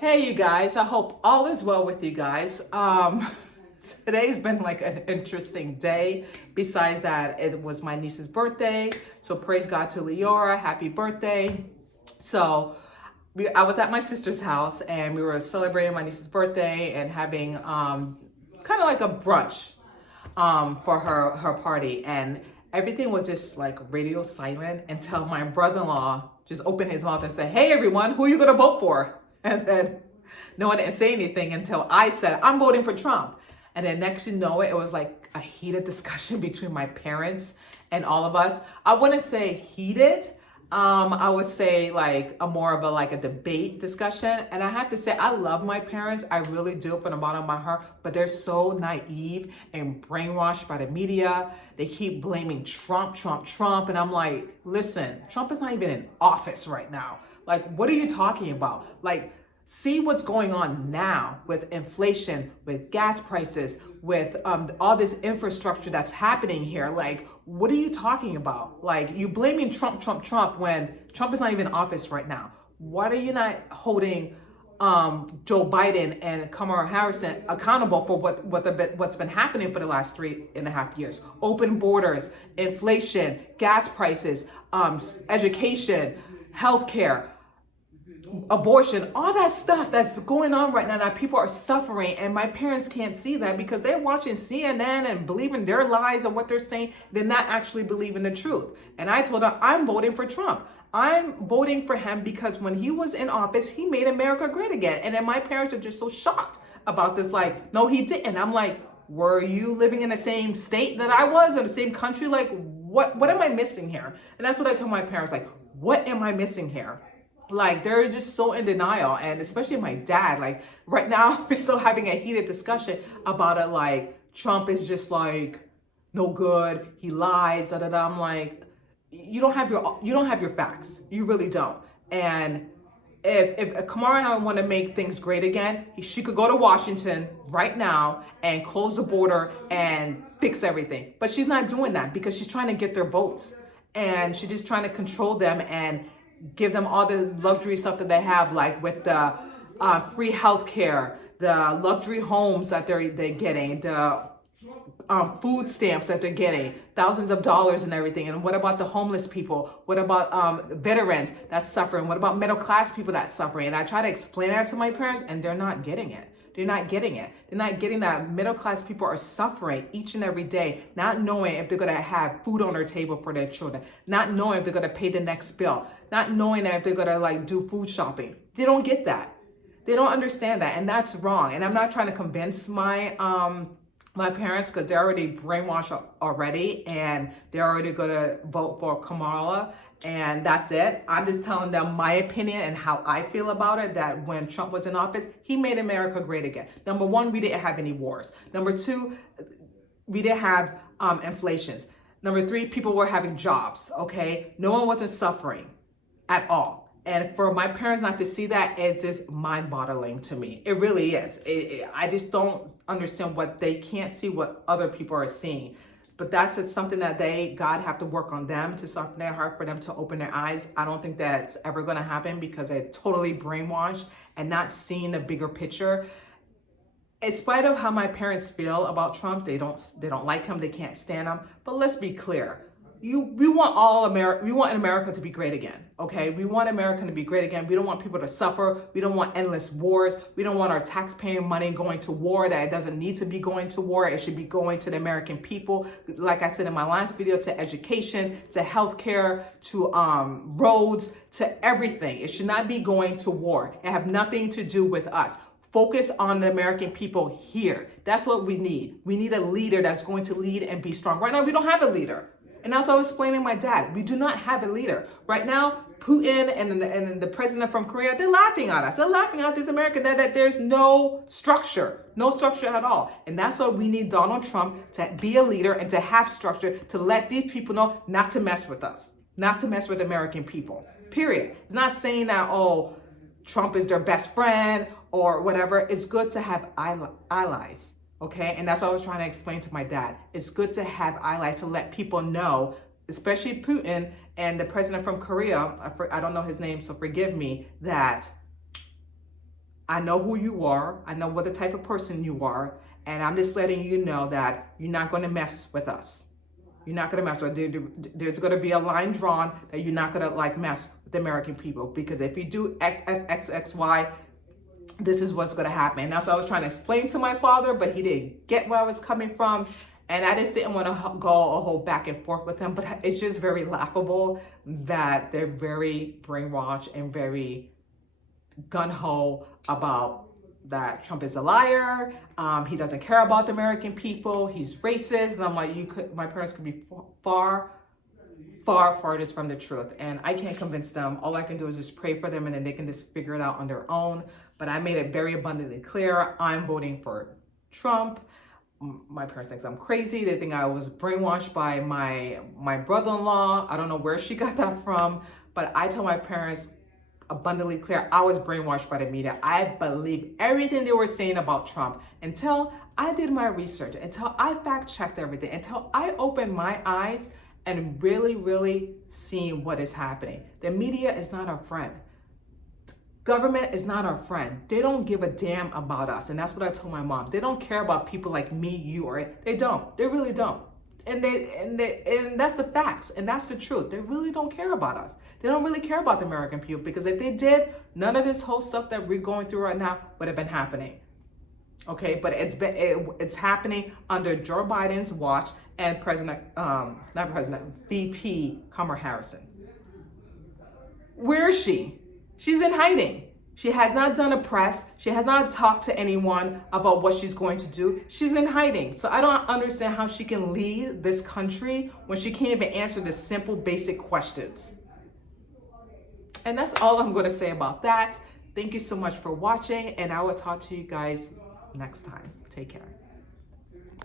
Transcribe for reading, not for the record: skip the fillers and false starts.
Hey, you guys. I hope all is well with you guys. Today's been like an interesting day. Besides that, it was my niece's birthday. So praise God to Leora. Happy birthday. So I was at my sister's house and we were celebrating my niece's birthday and having kind of like a brunch for her party. And everything was just like radio silent until my brother-in-law just opened his mouth and said, "Hey, everyone, who are you going to vote for?" And then no one didn't say anything until I said, "I'm voting for Trump." And then next you know it, it was like a heated discussion between my parents and all of us. I wouldn't say heated. I would say like a more of a debate discussion. And I have to say, I love my parents. I really do from the bottom of my heart, but they're so naive and brainwashed by the media. They keep blaming Trump, Trump, Trump. And I'm like, listen, Trump is not even in office right now. Like, what are you talking about? Like, see what's going on now with inflation, with gas prices, with all this infrastructure that's happening here. Like, what are you talking about? Like, you blaming Trump, Trump, Trump when Trump is not even in office right now. Why are you not holding Joe Biden and Kamala Harris accountable for what's been happening for the last 3.5 years? Open borders, inflation, gas prices, education, healthcare, abortion, all that stuff that's going on right now that people are suffering, and my parents can't see that because they're watching CNN and believing their lies and what they're saying. They're not actually believing the truth. And I told them, I'm voting for Trump. I'm voting for him because when he was in office, he made America great again. And then my parents are just so shocked about this. Like, no, he didn't. I'm like, were you living in the same state that I was, or the same country? Like, what am I missing here? And that's what I told my parents, like, what am I missing here? Like, they're just so in denial. And especially my dad, like right now we're still having a heated discussion about it. Like, Trump is just like no good, he lies, da da da. I'm like, you don't have your facts. You really don't. And if Kamala want to make things great again, she could go to Washington right now and close the border and fix everything. But she's not doing that because she's trying to get their votes, and she's just trying to control them and give them all the luxury stuff that they have, like with the free healthcare, the luxury homes that they're getting, the food stamps that they're getting, thousands of dollars and everything. And what about the homeless people? What about veterans that's suffering? What about middle class people that's suffering? And I try to explain that to my parents, and they're not getting it. They're not getting it. They're not getting that middle class people are suffering each and every day, not knowing if they're going to have food on their table for their children, not knowing if they're going to pay the next bill, not knowing that if they're going to like do food shopping. They don't get that. They don't understand that, and that's wrong. And I'm not trying to convince my parents, because they're already brainwashed already, and they're already going to vote for Kamala, and that's it. I'm just telling them my opinion and how I feel about it, that when Trump was in office, he made America great again. Number one, we didn't have any wars. Number two, we didn't have inflations. Number three, people were having jobs, okay? No one wasn't suffering at all. And for my parents not to see that, it's just mind-boggling to me. It really is. I just don't understand what they can't see, what other people are seeing. But that's just something that God have to work on them to soften their heart, for them to open their eyes. I don't think that's ever going to happen because they're totally brainwashed and not seeing the bigger picture. In spite of how my parents feel about Trump, they don't like him, they can't stand him. But let's be clear. We want America to be great again, okay? We want America to be great again. We don't want people to suffer. We don't want endless wars. We don't want our taxpayer money going to war that it doesn't need to be going to war. It should be going to the American people. Like I said in my last video, to education, to healthcare, to roads, to everything. It should not be going to war. It have nothing to do with us. Focus on the American people here. That's what we need. We need a leader that's going to lead and be strong. Right now, we don't have a leader. And that's what I was explaining to my dad. We do not have a leader. Right now, Putin and the president from Korea, they're laughing at us. They're laughing at this America that there's no structure at all. And that's why we need Donald Trump to be a leader and to have structure, to let these people know not to mess with us, not to mess with American people, period. It's not saying that, oh, Trump is their best friend or whatever. It's good to have allies. Okay, and that's what I was trying to explain to my dad. It's good to have allies, to let people know, especially Putin and the president from Korea, I don't know his name, so forgive me, that I know who you are. I know what the type of person you are. And I'm just letting you know that you're not going to mess with us. You're not going to mess with us. There's going to be a line drawn that you're not going to like mess with the American people. Because if you do X, X, X, X, Y, this is what's going to happen. And that's what I was trying to explain to my father, but he didn't get where I was coming from. And I just didn't want to go a whole back and forth with him. But it's just very laughable that they're very brainwashed and very gun-ho about that Trump is a liar. He doesn't care about the American people. He's racist. And I'm like, my parents could be far farthest from the truth. And I can't convince them. All I can do is just pray for them, and then they can just figure it out on their own. But I made it very abundantly clear. I'm voting for Trump. My parents think I'm crazy. They think I was brainwashed by my brother-in-law. I don't know where she got that from. But I told my parents abundantly clear, I was brainwashed by the media. I believed everything they were saying about Trump until I did my research, until I fact-checked everything, until I opened my eyes and really seeing what is happening. The media is not our friend. Government is not our friend. They don't give a damn about us. And that's what I told my mom. They don't care about people like me, you, or they don't. They really don't. And that's the facts, and that's the truth. They really don't care about us. They don't really care about the American people, because if they did, none of this whole stuff that we're going through right now would have been happening. Okay, but it's happening under Joe Biden's watch and VP Kamala Harris. Where is she? She's in hiding. She has not done a press. She has not talked to anyone about what she's going to do. She's in hiding. So I don't understand how she can lead this country when she can't even answer the simple, basic questions. And that's all I'm going to say about that. Thank you so much for watching, and I will talk to you guys next time. Take care.